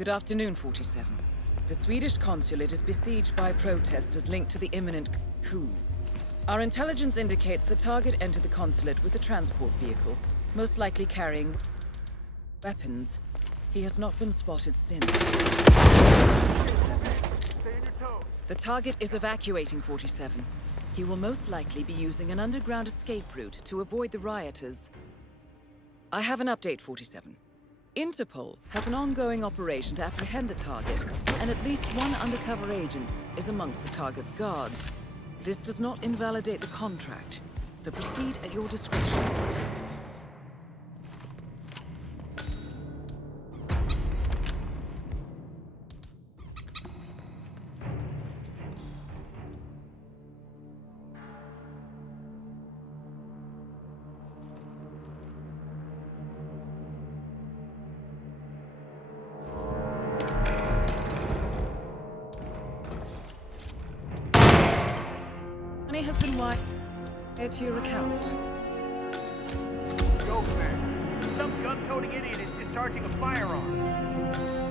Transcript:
Good afternoon, 47. The Swedish consulate is besieged by protesters linked to the imminent coup. Our intelligence indicates the target entered the consulate with a transport vehicle, most likely carrying weapons. He has not been spotted since. 47. The target is evacuating, 47. He will most likely be using an underground escape route to avoid the rioters. I have an update, 47. Interpol has an ongoing operation to apprehend the target, and at least one undercover agent is amongst the target's guards. This does not invalidate the contract, so proceed at your discretion. Money has been wired to your account. Go, man. Some gun-toting idiot is discharging a firearm.